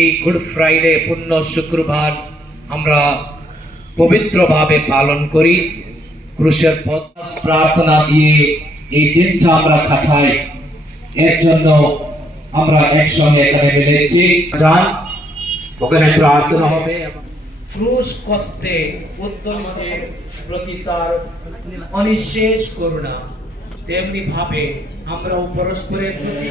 এই good Friday পুণ্য শুক্রবার আমরা পবিত্রভাবে পালন করি। ক্রুশের পথ প্রার্থনা দিয়ে এই দিনটা আমরা কাটাই। এর জন্য আমরা একসঙ্গে এখানে মিলেছি। যান, ওখানে প্রার্থনা হবে। ক্রুশ কষ্টে উত্তমদের প্রতি তার অনিশেষ করুণা, তেমনি ভাবে আমরাও পরস্পরের প্রতি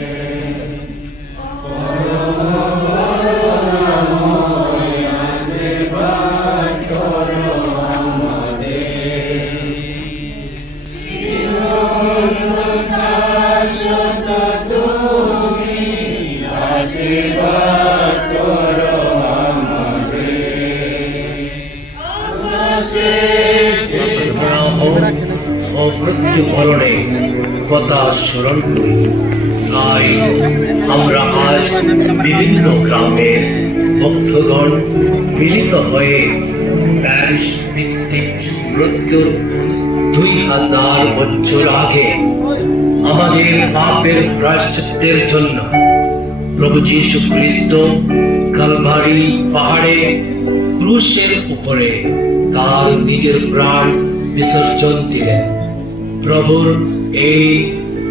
মৃত্যুবরণে কথা স্মরণ করি। তাই আমরা আজ বিভিন্ন গ্রামের ভক্তগণ মিলিত হয়ে প্যারিস ভিত্তিক মৃত্যুর 2000 বছর আগে আমাদের পাপের প্রায়শ্চিত্তের জন্য প্রভু যীশু খ্রিস্ট কালভারি পাহাড়ে ক্রুশের উপরে তার নিজের প্রাণ বিসর্জন দিলেন। প্রভুর এই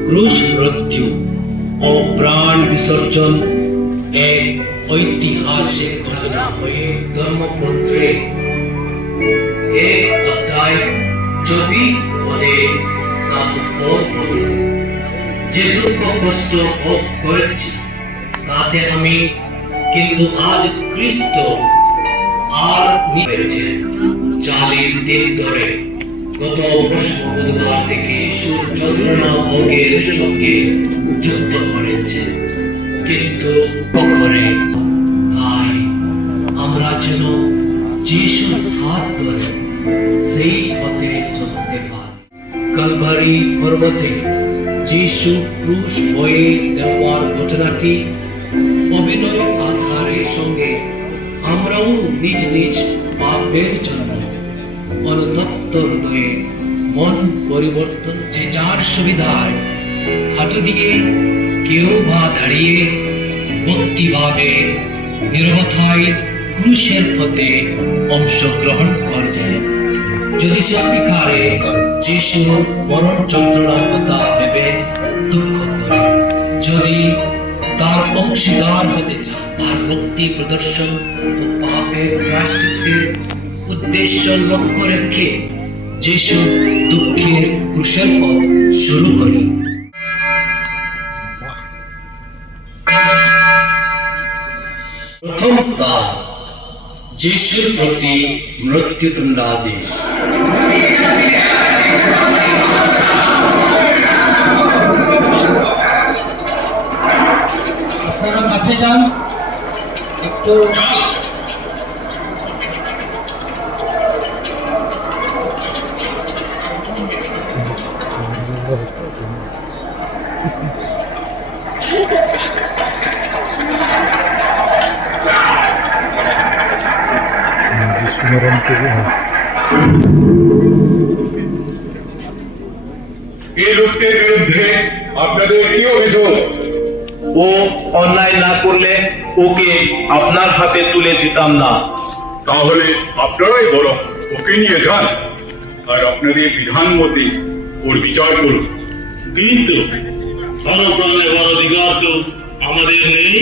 ক্রুশ মৃত্যু ও প্রাণ বিসর্জন এক ঐতিহাসিক ঘটনা হয়ে ধর্মপত্রে 1 অধ্যায় 24 পদে সাধু পৌল বলেন, যে দুঃখ কষ্ট ভোগ করেছি তাতে আমি, কিন্তু আজ খ্রিস্ট আর নিবেছেন। 40 দিন ধরে গত বুধবার থেকে যন্ত্রণা ভোগের সঙ্গে যুদ্ধ করেছে, কিন্তু কখনো তাই আমরা যেন যিশুর হাত ধরে সেই পথে চলতে পারি। কালভারি পর্বতে যিশু ক্রুশ বয়ে নেওয়ার ঘটনাটি অভিনয় আধারের সঙ্গে আমরাও নিজ নিজ পাপের জন্য অনুতপ্ত হৃদয়ে মন পরিবর্তন যে যার সুবিধায় হাঁটু দিয়ে কেউ বা দাঁড়িয়ে ভক্তিভাবে নিরবতায় ক্রুশের পথে অংশগ্রহণ করবে। যদি সত্যিকারে যিশুর মরণ যন্ত্রণার কথা ভেবে দুঃখ করে, যদি তার অংশীদার হতে চান, তার ভক্তি প্রদর্শন ও পাপের প্রায়শ্চিত্তের উদ্দেশ্য লক্ষ্য রেখে যিশু দুঃখের ক্রুশের পথ শুরু করি। প্রথম স্থান যিশুর প্রতি মৃত্যুদণ্ডাদেশ। আপনারা কাছে যান একটু। এই লোকটির বিরুদ্ধে আপনাদের কি অভিযোগ? ও অন্যায় না করলে ওকে আপনার হাতে তুলে দিতাম না। তাহলে আপনারাই বরং ওকে নিয়ে যান আর আপনাদের বিধান মতে ওর বিচার করুন। কিন্তু ধর্মপ্রাণ নেওয়ার অধিকার তো আমাদের নেই।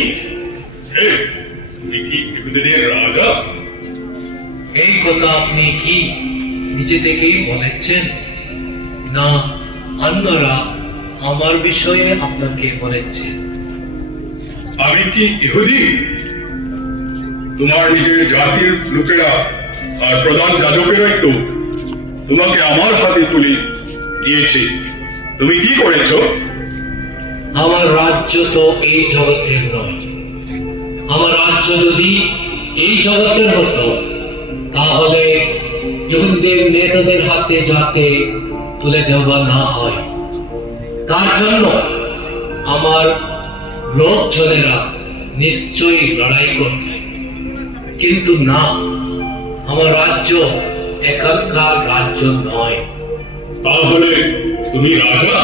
কি ইহুদিদের রাজা? এই কথা আপনি কি নিজে থেকেই বলেছেন, না অন্যরা আমার বিষয়ে আপনাকে বলেছে? আমি কি ইহুদি? তোমার নিজের জাতির লোকেরা আর প্রধান যাজকেরাই তো তোমাকে আমার হাতে তুলে দিয়েছে। তুমি কি করেছো? আমার রাজ্য তো এই জগতের নয়। আমার রাজ্য যদি এই জগতের হতো তাহলে ইহুদিদের নেতাদের হাতে যাতে তুলে দেওয়া না হয়, তার জন্য আমার লোকজনেরা নিশ্চয়ই লড়াই করতে। কিন্তু না, আমার রাজ্য এখানকার রাজ্য নয়। তাহলে তুমি রাজা?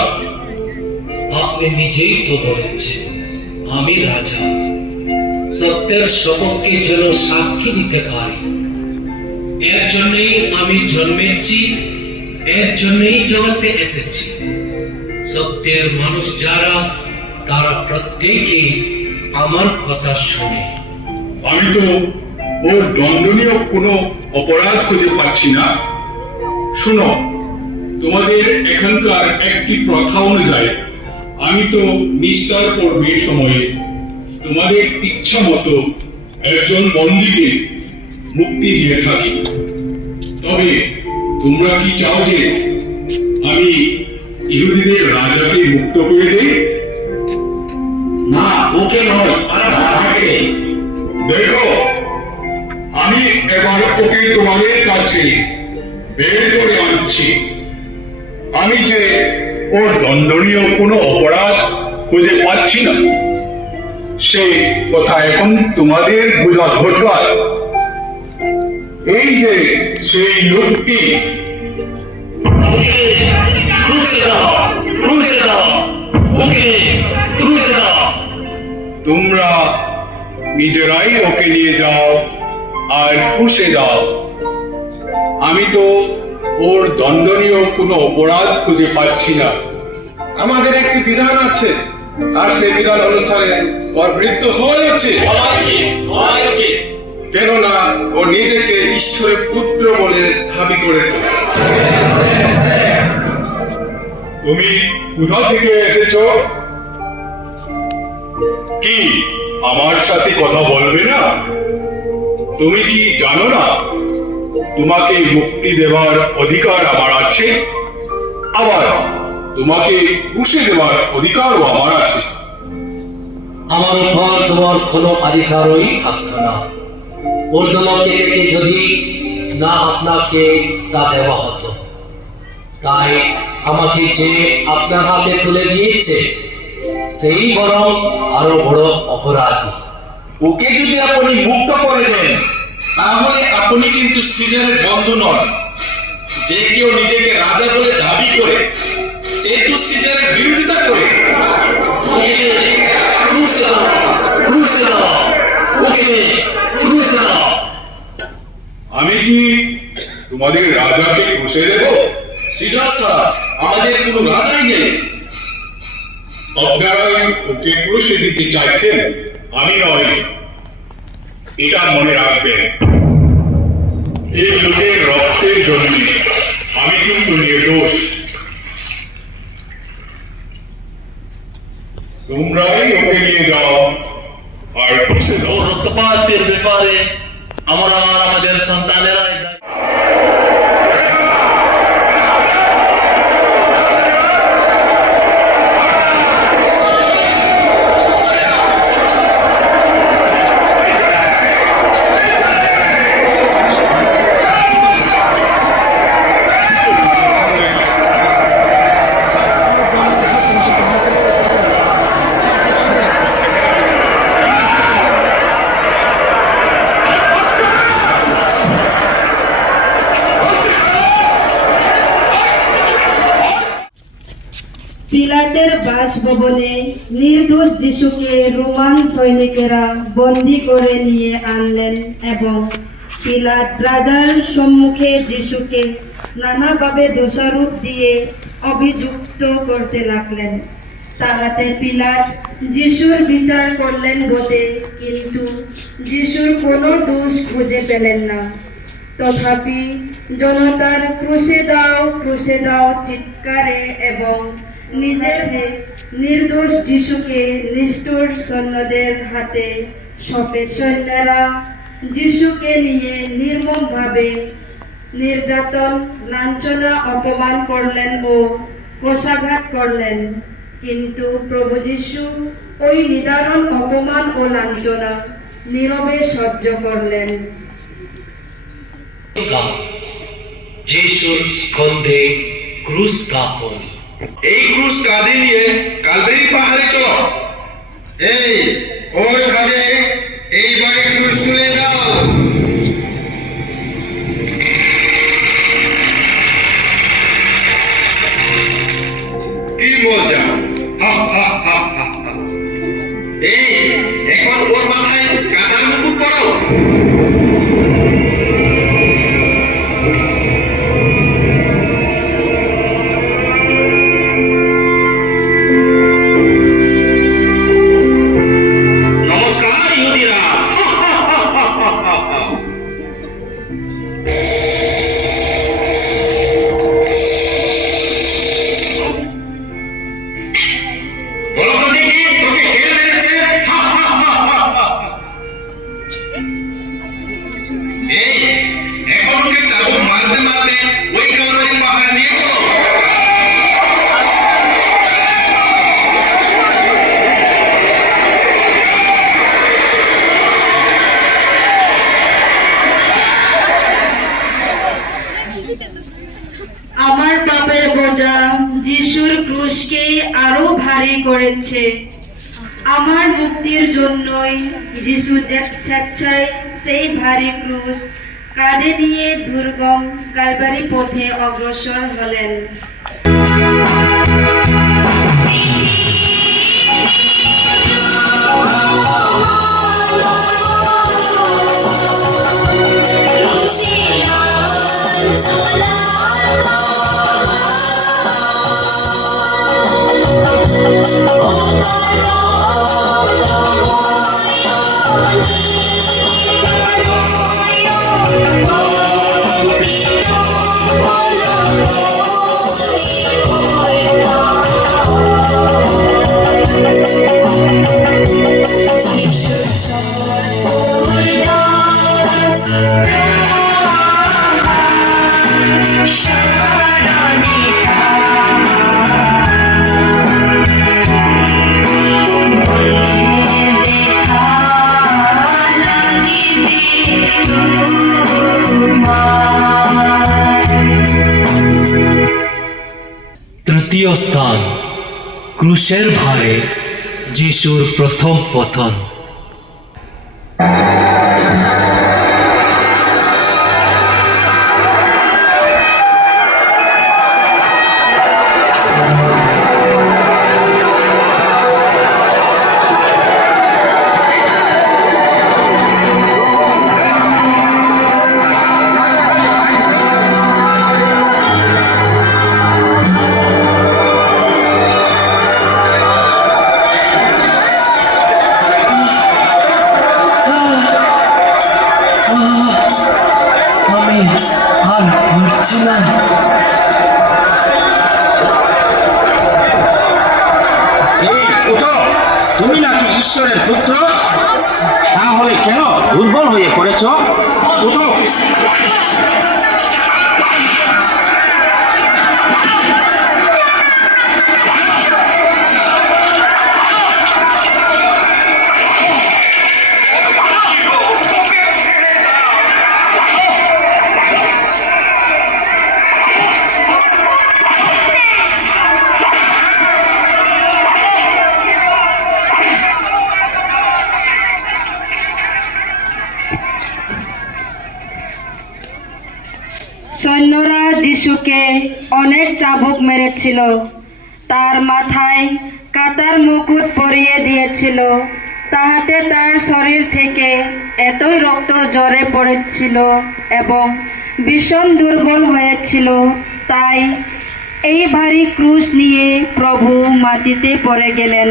আপনি নিজেই তো বলেছেন আমি রাজা। সত্যের সপক্ষে যেন সাক্ষী দিতে পারি। এর জন্যই আমি জন্মেছি, এর জন্যই জগতে এসেছি। সত্যের মানুষ যারা, তারা প্রত্যেকেই আমার কথা শুনে। আমি তো ওর দণ্ডনীয় কোনো অপরাধ খুঁজে পাচ্ছি না। শোনো, তোমাদের এখানকার একটি প্রথা অনুযায়ী আমি তো নিস্তার পর্বের সময়ে তোমাদের ইচ্ছা মতো একজন বন্দীকে মুক্তি দিয়ে থাকি। তবে তোমরা কি চাও যে আমি ইহুদিদের রাজাকে মুক্ত করে দেই? না, ওকে নয়, রাজাকে। দেখো, আমি এবার ওকে তোমাদের কাছে বের করে আনছি। আমি যে ওর দণ্ডনীয় কোনো অপরাধ খুঁজে পাচ্ছি না, সে কথা এখন তোমাদের বোঝা দরকার। এই যে সেই লোকটি, ওকে ক্রুশে দাও, ক্রুশে দাও, ওকে ক্রুশে দাও। তোমরা নিজেরাই ওকে নিয়ে যাও আর পুষে দাও। আমি তো ওর দণ্ডনীয় কোনো অপরাধ খুঁজে পাচ্ছি না। আমাদের একটি বিধান আছে, আর সেই বিধান অনুসারে ওর মৃত্যু হওয়াই উচিত। কেননা ও নিজেকে ঈশ্বরের পুত্র বলে দাবি করেছে। তুমি কোথা থেকে এসেছো? কি আমার সাথে কথা বলবে না? তুমি কি জানো না তোমাকে মুক্তি দেওয়ার অধিকার আমার আছে, আবার তোমাকে পুষে দেওয়ার অধিকারও আমার আছে। আমার উপর তোমার কোনো অধিকারই থাকতো না। ঊর্ধ্বলোকে থেকে যদি না আপনাকে তা দেওয়া হতো। তাই আমাকে যে আপনার হাতে তুলে দিয়েছে, সেই বরং আরো বড় অপরাধী। ওকে যদি আপনি মুক্ত করে দেন, তাহলে আপনি কিন্তু সিজারের বন্ধু নন। যে কেউ নিজেকে রাজা বলে দাবি করে, সে তো সিজারের বিরোধিতা করে। ওকে ক্রুশে দাও, ক্রুশে দাও, ওকে ক্রুশে দাও। আমি কি তোমাদের রাজাকে পুষে দেব? সিজার ছাড়া আমাদের কোনো রাজাই নেই। আপনারাই ওকে পুষে দিতে চাইছেন, আমি নয়। এটা মনে রাখবেন, এই লোকের রক্তের জন্য আমি কিন্তু নির্দোষ। তোমরাই ওকে নিয়ে যাও আর পুষে দাও। ওর রক্তপাতের ব্যাপারে আমরা আর আমাদের সন্তানেরা পিলাতের বাসভবনে নির্দোষ যিশুকে রোমান সৈনিকেরা বন্দী করে নিয়ে আনলেন এবং পিলাত রাজার সম্মুখে যিশুকে নানাভাবে দোষারোপ দিয়ে অভিযুক্ত করতে লাগলেন। তাহাতে পিলাত যিশুর বিচার করলেন বটে, কিন্তু যিশুর কোনো দোষ খুঁজে পেলেন না। তথাপি জনতার ক্রুশে দাও চিৎকারে এবং নিজের নির্দোষ যিশুকে নিষ্ঠুর সৈন্যদের হাতে সৈন্যরা যিশুকে নিয়ে নির্মমভাবে নির্যাতন, লাঞ্ছনা, অপমান করলেন ও কোষাঘাত করলেন। কিন্তু প্রভু যিশু ওই নিদারুণ অপমান ও লাঞ্ছনা নীরবে সহ্য করলেন। যিশুর স্কন্ধে ক্রুশ কাপড়। এই ক্রুশ কাঁধে নিয়ে কালবেরি পাহাড়ে চলো। এই ওর কাঁধে এইবারে ক্রুশ তুলে দাও। কি মজা! হা হা হা হা হা। এই এখন ওর মাথায় বলো তো দেখি, তোকে কে মেরেছে? এই, এখন ওকে চাবুক মারতে মারতে ওই কালবাড়ি পাহাড়ে নিয়ে চলো। আমার পাপের বোঝা যিশুর ক্রুশকে আরো ভারী করেছে। আমার মুক্তির জন্যই যিশু স্বেচ্ছায় সেই ভারী ক্রুশ কাঁধে নিয়ে দুর্গম কালবারি পথে অগ্রসর হলেন। তৃতীয় স্থান, ক্রুশের ভারে যিশুর প্রথম পতন। আমি আর পারছি না। এই উঠো, তুমি নাকি ঈশ্বরের পুত্র? তাহলে কেন দুর্বল হয়ে পড়েছ? উঠো। সৈন্যরা যিশুকে অনেক চাবুক মেরেছিল, তার মাথায় কাটার মুকুট পরিয়ে দিয়েছিল, তাহাতে তার শরীর থেকে এতই রক্ত ঝরে পড়েছিল এবং ভীষণ দুর্বল হয়েছিল, তাই এই ভারী ক্রুশ নিয়ে প্রভু মাটিতে পড়ে গেলেন।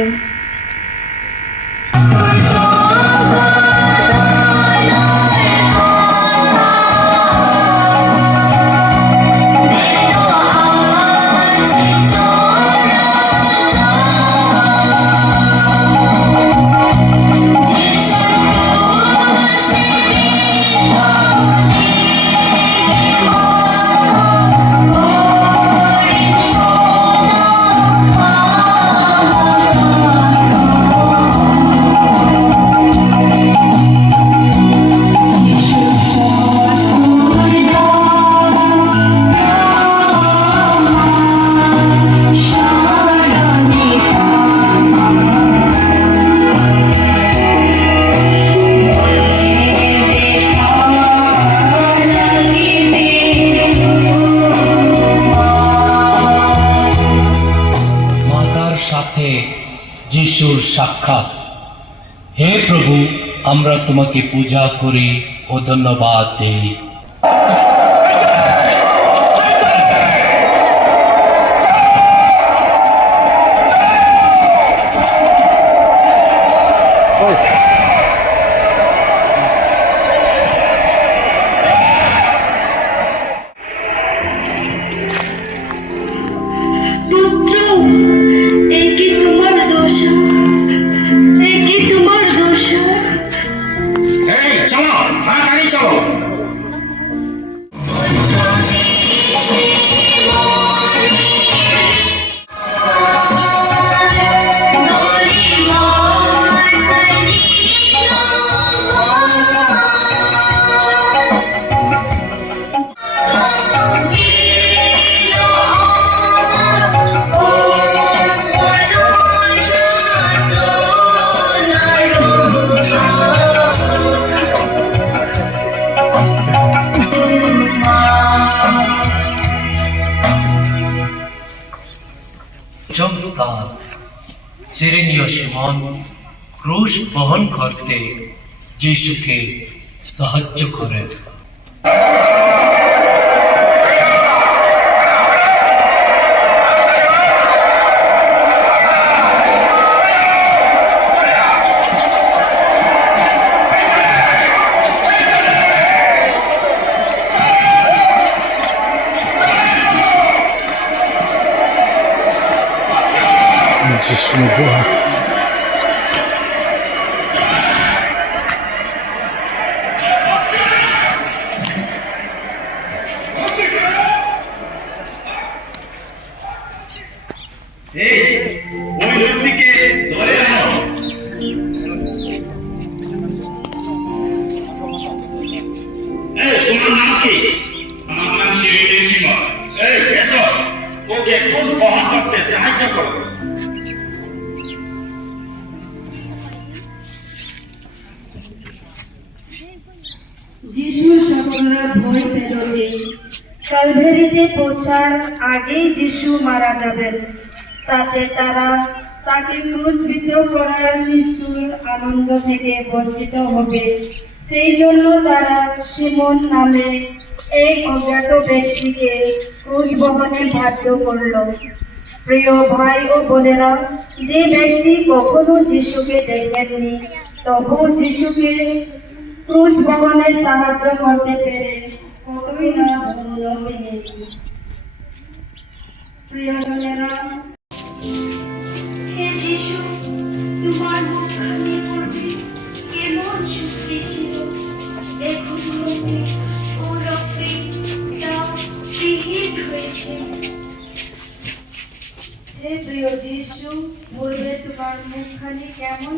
যিশুর সাক্ষাৎ। হে প্রভু, আমরা তোমাকে পূজা করি ও ধন্যবাদ দেই। চলো তাড়াতাড়ি চলো। পঞ্চম স্থান সিরিনীয় শিমন ক্রুশ বহন করতে যিশুকে সাহায্য করেন। ওই লোকটিকে ধরে আনো। তোমার নাম কি? আমার নাম সিরিনীয় শিমন। এসো, ওকে ক্রুশ বহন করতে সাহায্য করো। যিশুর সকলরা ভয় পেল যে ক্যালভারিতে পৌঁছার আগেই যিশু মারা যাবেন, তাতে তারা তাকে ক্রুশবিদ্ধ করার নিষ্ঠুর আনন্দ থেকে বঞ্চিত হবে। সেই জন্য তারা শিমন নামে এক অজ্ঞাত ব্যক্তিকে ক্রুশ বহনে বাধ্য করল। প্রিয় ভাই ও বোনেরা, যে ব্যক্তি কখনো যিশুকে দেখেননি তবু যিশুকে ক্রুশ বহনে সাহায্য করতে পেরে কতই না ধন্য তিনি। প্রিয়জনেরা, হে যিশু, তোমার মুখখানি পড়বে কেমন সূচি ছিল। এখন লোকে ও রক্তে তা বিহীন হয়েছে। হে প্রিয় যিশু, পূর্বে তোমার মুখখানি কেমন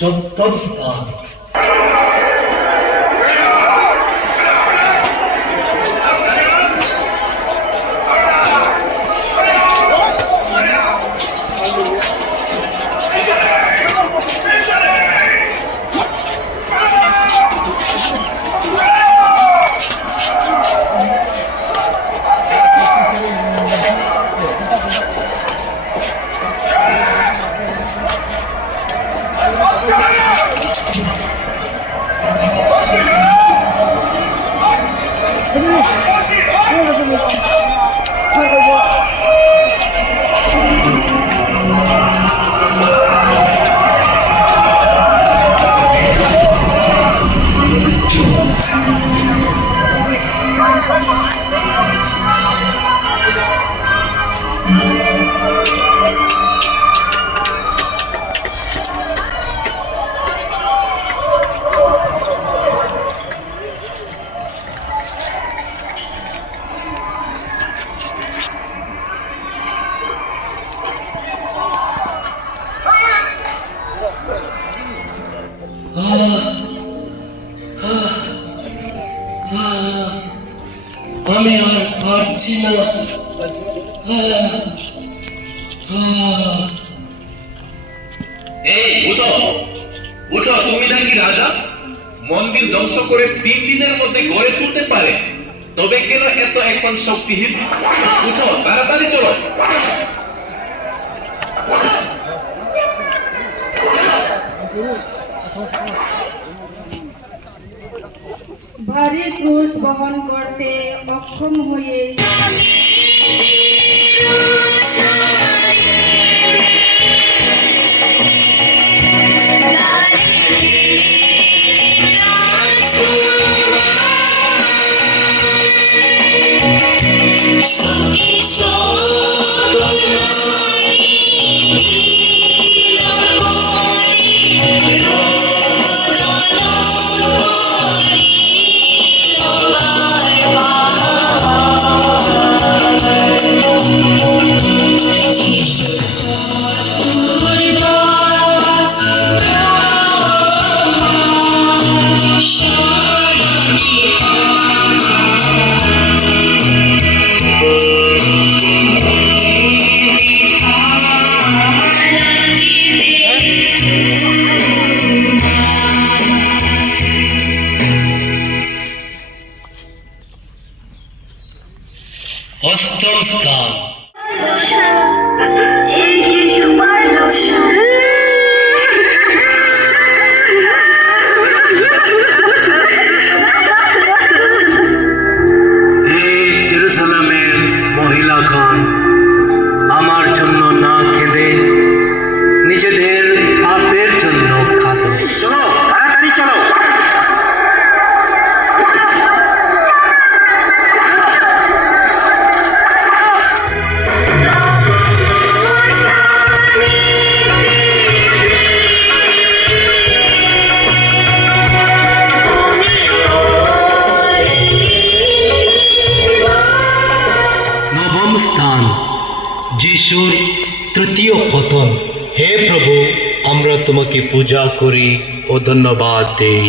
সপ্তম স্থান আমি আর পারছি না। এই উঠো উঠো, তুমি নাকি রাজা? মন্দির ধ্বংস করে 3 দিনের মধ্যে গড়ে তুলতে পারে, তবে কেন এত এখন শক্তিহীন? উঠো, তাড়াতাড়ি চলো। ভারী ক্রুশ বহন করতে অক্ষম হয়ে অষ্টম স্থান। এই তোমার দোষা। হে জেরুসালেমের মহিলাগণ, আমার জন্য না কেঁদে নিজেদের পাপের জন্য কাঁদো। চলো, তাড়াতাড়ি চলো। নবম স্থান, যিশুর তৃতীয় পতন। হে প্রভু, আমরা তোমাকে পূজা করি ও ধন্যবাদ দেই।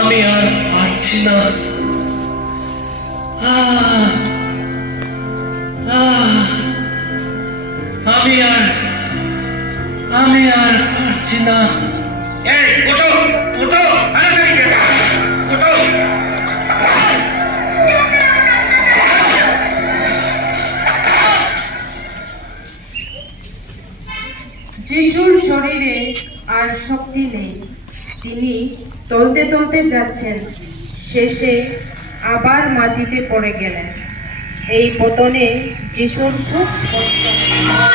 আমি আর পারছি না। আমি আর পারছি না। এই উঠো উঠো, তাড়াতাড়ি বেটা, উঠো। যিশুর শরীরে আর শক্তি নেই। তিনি চলতে চলতে যাচ্ছেন, শেষে আবার মাটিতে পড়ে গেলেন। এই পতনে যিশুর খুব কষ্ট হয়।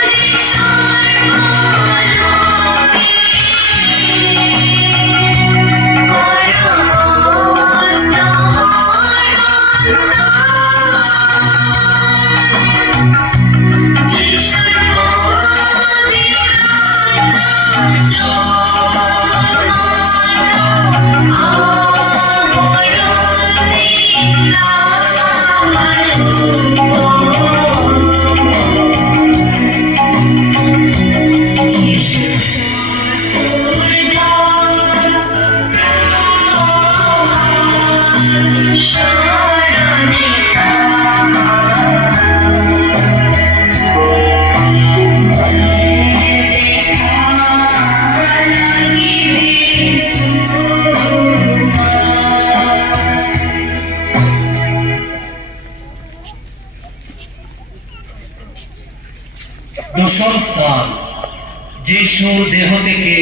দেহ থেকে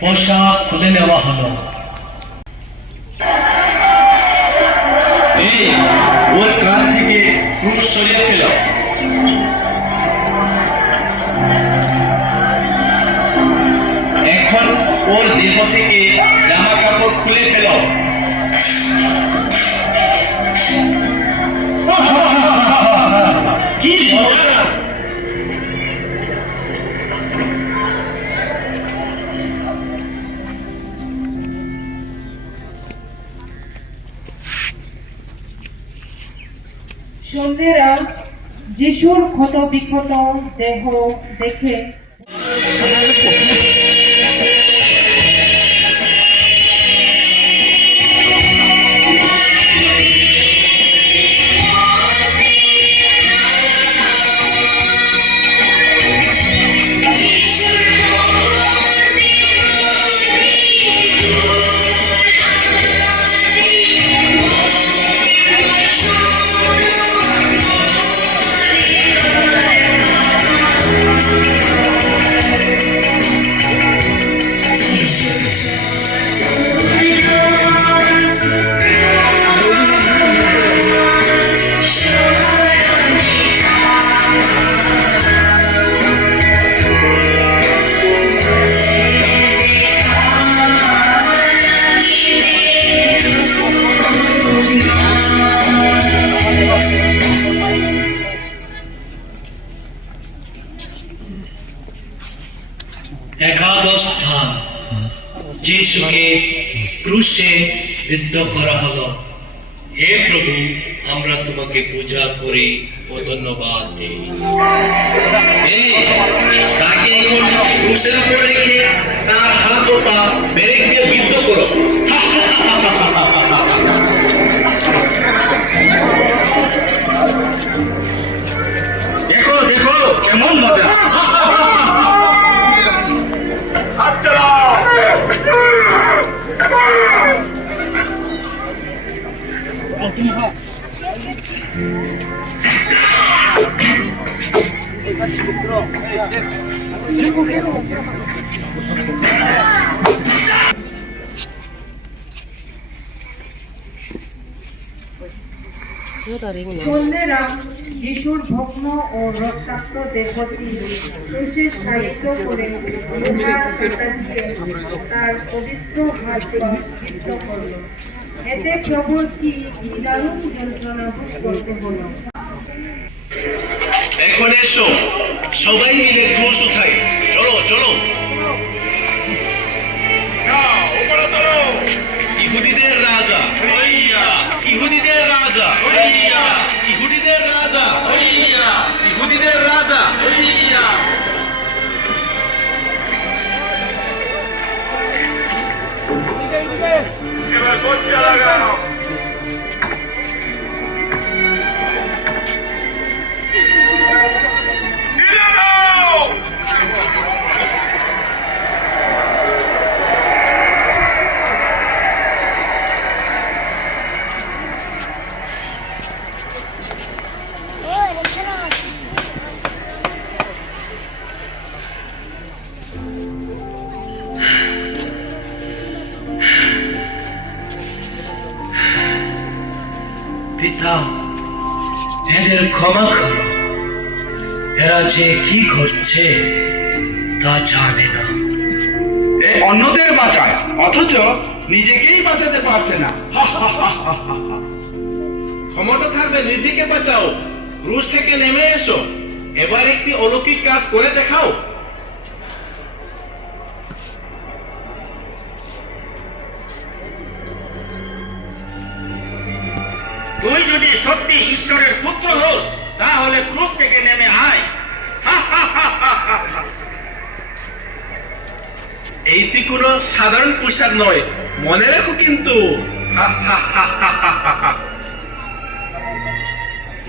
পোশাক খুলে নেওয়া হলো। এই ওর কাঁধ থেকে ক্রুশ সরিয়ে ফেলো। এখন ওর দেহ থেকে জামা কাপড় খুলে ফেলো। কি মজা! সৈন্যেরা যিশুর ক্ষত বিক্ষত দেহ দেখে একাদশ স্থান, যিশুকে ক্রুশে বিদ্ধ করা হলো। হে প্রভু, আমরা তোমাকে পূজা করি ও ধন্যবাদ দিই। এই তাকে এখন ক্রুশের উপর রেখে তার হাত ও পা পেরেক দিয়ে বিদ্ধ করো। দেখো দেখো কেমন মজা! সৈন্যেরা যিশুর ভগ্ন ও রক্তাক্ত দেহটি ক্রুশে সাহিত্য করে লোহার কাঁটা দিয়ে তার পবিত্র হাত বিদ্ধ করল। এতে প্রভুর কি নিদারুণ যন্ত্রণা ভোগ করতে হলো। এখন এসো, সবাই মিলে ক্রুশ উঠাই। চলো চলো। ইহুদিদের রাজা, ইহুদিদের রাজা, ইহুদিদের রাজা, ইহুদিদের রাজা। এবার গোছটা লাগাও। পিতা, এদের ক্ষমা করো, এরা যে কি করছে তা জানে না। এ অন্যদের বাঁচায় অথচ নিজেকেই বাঁচাতে পারছে না। ক্ষমতা থাকবে নিজেকে বাঁচাও। ক্রুশ থেকে নেমে এসো, এবার একটি অলৌকিক কাজ করে দেখাও। তুই যদি সত্যি ঈশ্বরের পুত্র হোস তাহলে ক্রুশ থেকে নেমে আয়। এইটি কোনো সাধারণ পোশাক নয়, মনে রাখো কিন্তু।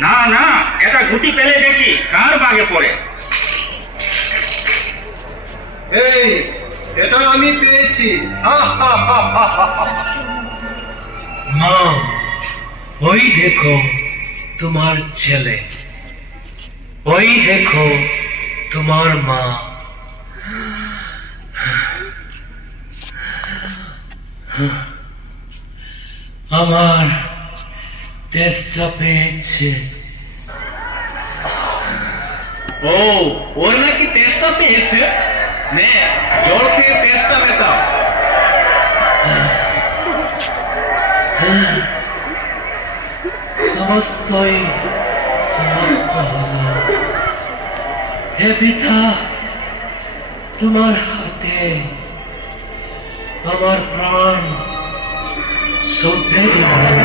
না না, এটা গুটি পেলে দেখি কার বাগে পড়ে। এই, এটা আমি পেয়েছি। মা, ওই দেখো তোমার ছেলে, ওই দেখো তোমার মা। আমার তেষ্টা পেয়েছে। ও, ওর নাকি তেষ্টা পেয়েছে। নে, জল খেয়ে তেষ্টা মেটাও। সমস্তই সমাপ্ত হলো। হে পিতা, তোমার হাতে আমার প্রাণ সঁপে দিলাম।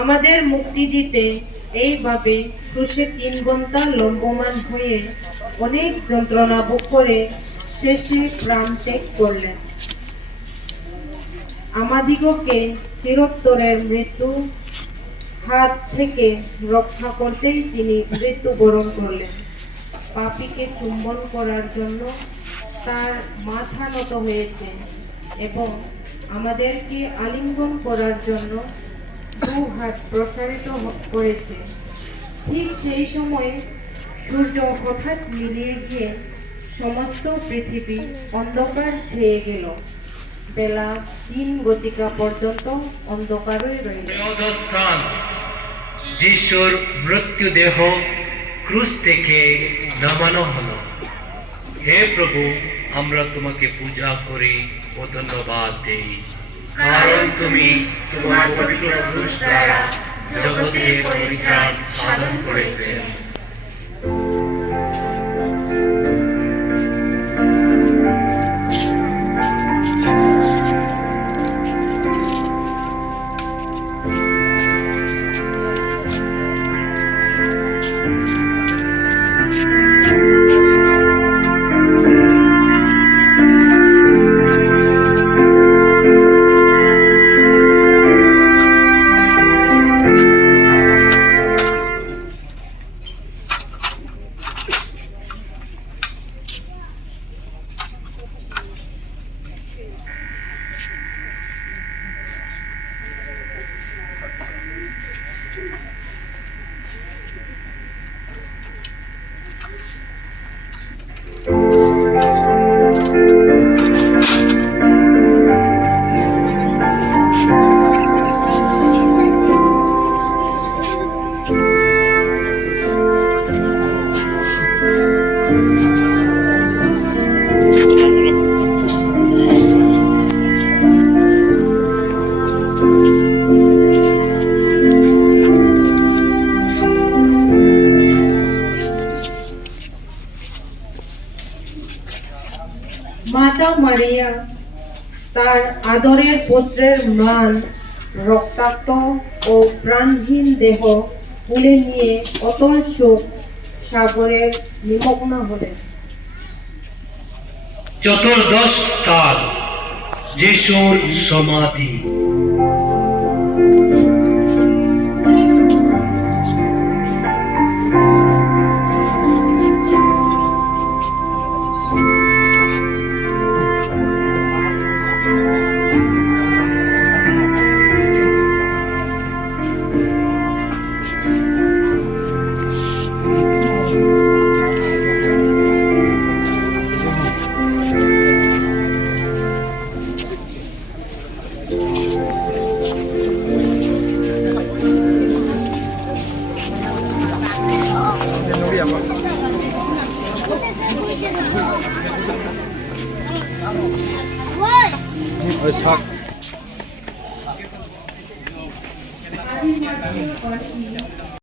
আমাদের মুক্তি দিতে এইভাবে ক্রুশে 3 ঘন্টা লম্বমান হয়ে অনেক যন্ত্রণা ভোগ করে শেষে প্রাণ ত্যাগ করলেন। আমাদিগকে চিরোত্তরের মৃত্যু হাত থেকে রক্ষা করতেই তিনি মৃত্যুবরণ করলেন। পাপীকে চুম্বন করার জন্য তার মাথা নত হয়েছে এবং আমাদেরকে আলিঙ্গন করার জন্য 2 হাত প্রসারিত করেছে। ঠিক সেই সময়ে সূর্য হঠাৎ মিলিয়ে গিয়ে সমস্ত পৃথিবী অন্ধকার ছেয়ে গেল। বেলা 3 গতিকা পর্যন্ত অন্ধকারই রইল। দেহস্থান যিশুর মৃত্যুদেহ ক্রুশ থেকে নামানো হলো। হে প্রভু, আমরা তোমাকে পূজা করি ও ধন্যবাদ দেই, কারণ তুমি তোমার পবিত্র ক্রুশ দ্বারা জগতের পরিত্রাণ সাধন করেছেন। মাতা মারিয়া তার আদরের পুত্রের ম্লান রক্তাক্ত ও প্রাণহীন দেহ তুলে নিয়ে অতল শোক সাগরে নিমগ্ন হলেন। চতুর্দশ স্থল যিশুর সমাধি। আদিমাতৃ অসীম